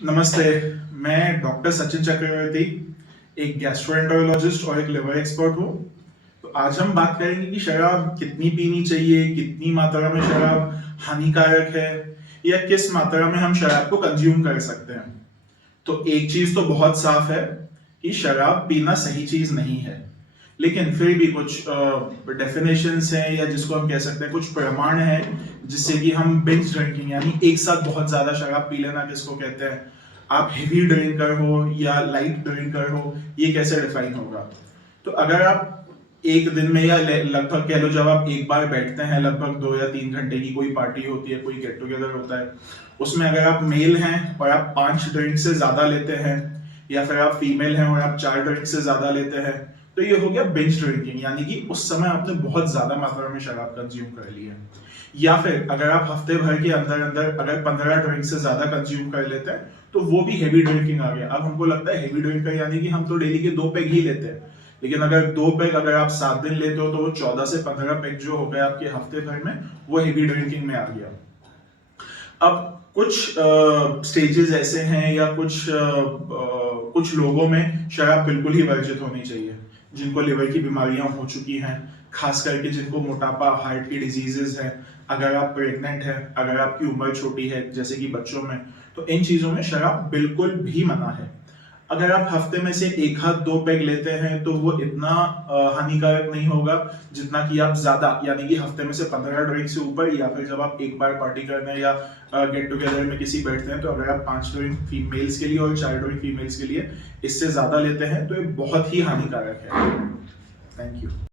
नमस्ते। मैं डॉक्टर सचिन चक्रवर्ती, एक गैस्ट्रोएंटरोलॉजिस्ट और एक लिवर एक्सपर्ट हूँ। तो आज हम बात करेंगे कि शराब कितनी पीनी चाहिए, कितनी मात्रा में शराब हानिकारक है, या किस मात्रा में हम शराब को कंज्यूम कर सकते हैं। तो एक चीज तो बहुत साफ है कि शराब पीना सही चीज नहीं है, लेकिन फिर भी कुछ डेफिनेशंस हैं, या जिसको हम कह सकते हैं कुछ प्रमाण हैं, जिससे कि हम बिंज ड्रिंकिंग यानी एक साथ बहुत ज्यादा शराब पी लेना किसको कहते हैं, आप हेवी ड्रिंकर हो या लाइट ड्रिंकर हो, ये कैसे डिफाइन होगा। तो अगर आप एक दिन में या लगभग कह लो, जब आप एक बार बैठते हैं, लगभग 2 या 3 घंटे की कोई पार्टी होती है, कोई गेट टुगेदर होता है, उसमें अगर आप मेल हैं और आप 5 ड्रिंक से ज्यादा लेते हैं, या फिर आप फीमेल हैं और आप 4 ड्रिंक से ज्यादा लेते हैं, तो ये हो गया बिंज ड्रिंकिंग, यानी कि उस समय आपने बहुत ज्यादा मात्रा में शराब कंज्यूम कर ली है। या फिर अगर आप हफ्ते भर के अंदर अंदर अगर 15 ड्रिंक से ज्यादा कंज्यूम कर लेते हैं, तो वो भी हेवी ड्रिंकिंग आ गया। अब हमको लगता है हेवी ड्रिंकर यानी कि हम तो डेली के 2 पैग ही लेते हैं, लेकिन अगर 2 पैग अगर आप 7 दिन लेते हो, तो वो 14 से 15 पैग जो हो गए आपके हफ्ते भर में, वो हेवी ड्रिंकिंग में आ गया। अब कुछ स्टेजेस ऐसे हैं, या कुछ लोगों में शराब बिल्कुल ही वर्जित होनी चाहिए, जिनको लिवर की बीमारियां हो चुकी हैं, खास करके जिनको मोटापा, हार्ट की डिजीजेस हैं, अगर आप प्रेग्नेंट हैं, अगर आपकी उम्र छोटी है जैसे कि बच्चों में, तो इन चीजों में शराब बिल्कुल भी मना है। अगर आप हफ्ते में से 1 हाथ 2 पैग लेते हैं, तो वो इतना हानिकारक नहीं होगा जितना कि आप ज्यादा, यानी कि हफ्ते में से 15 ड्रिंक से ऊपर, या फिर जब आप एक बार पार्टी करने या गेट टुगेदर में किसी बैठते हैं, तो अगर आप 5 ड्रिंक फीमेल्स के लिए और 4 ड्रिंक फीमेल्स के लिए इससे ज्यादा लेते हैं, तो ये बहुत ही हानिकारक है। Thank you.